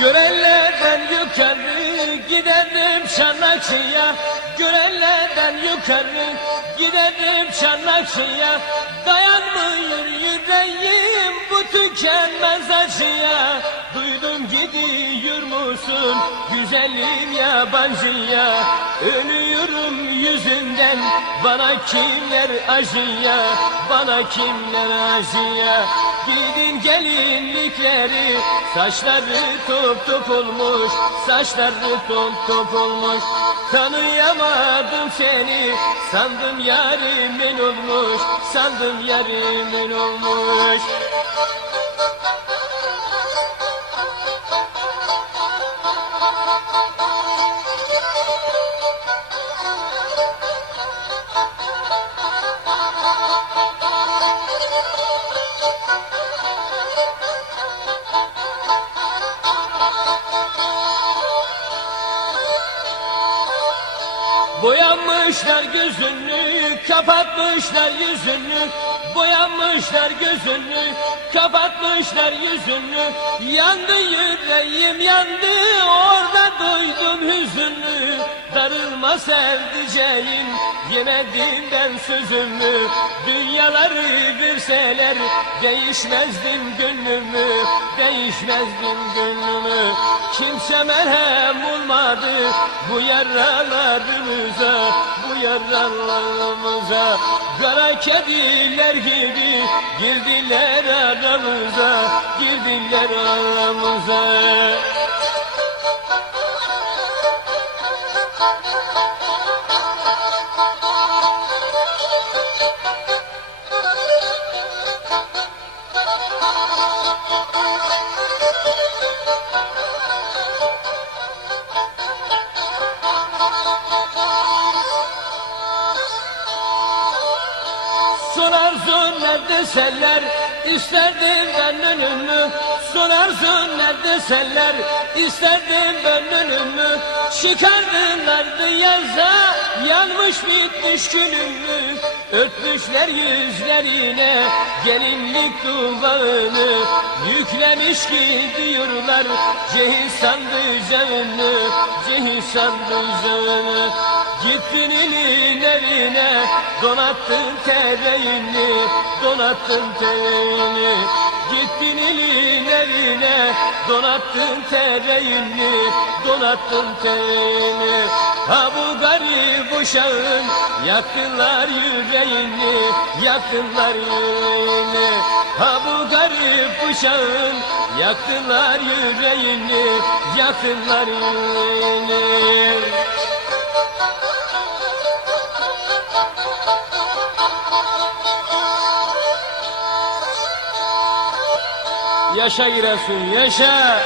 Görenlerden yukarı giderim Çanakçı'ya Görenlerden yukarı. Giderim Çanakçı'ya Dayanmıyor yüreğim bu tükenmez acıya Gidiyor musun? Güzelim yabancıya. Ölüyorum yüzünden. Bana kimler acıya? Bana kimler acıya? Gidin gelinlikleri. Saçları top top olmuş. Saçları top top olmuş. Tanıyamadım seni. Sandım yarimin olmuş. Sandım yarimin olmuş Boyanmışlar gözünü, kapatmışlar yüzünü. Boyanmışlar gözünü, kapatmışlar yüzünü. Yandı yüreğim yandı, Darılma sevdiceğim, yemedim ben sözümü. Dünyaları verseler, değişmezdim gönlümü. Değişmezdim gönlümü. Kimse merhem olmadı bu yaralarımıza, bu yaralarımıza. Kara kediler gibi girdiler aramıza, girdiler aramıza. Sorarsın nerede seller isterdim ben önümü. Sorarsın nerede seller isterdim ben önümü. Çıkardılardı yaza yanmış bitmiş günümü. Örtmüşler yüzlerine gelinlik duvağını. Yüklemiş gidiyorlar Cihisandı canını Cihisandı canını Gittin ilin evine Donattın tereini Donattın tereini Gittin ilin evine Donattın tereini Donattın tereini Ha bu garip uşağın Yaktılar yüreğini Yaktılar yüreğini. Ha bu garip uşağın Yaktılar yüreğini Yaktılar yüreğini Yaşa Giresun yaşa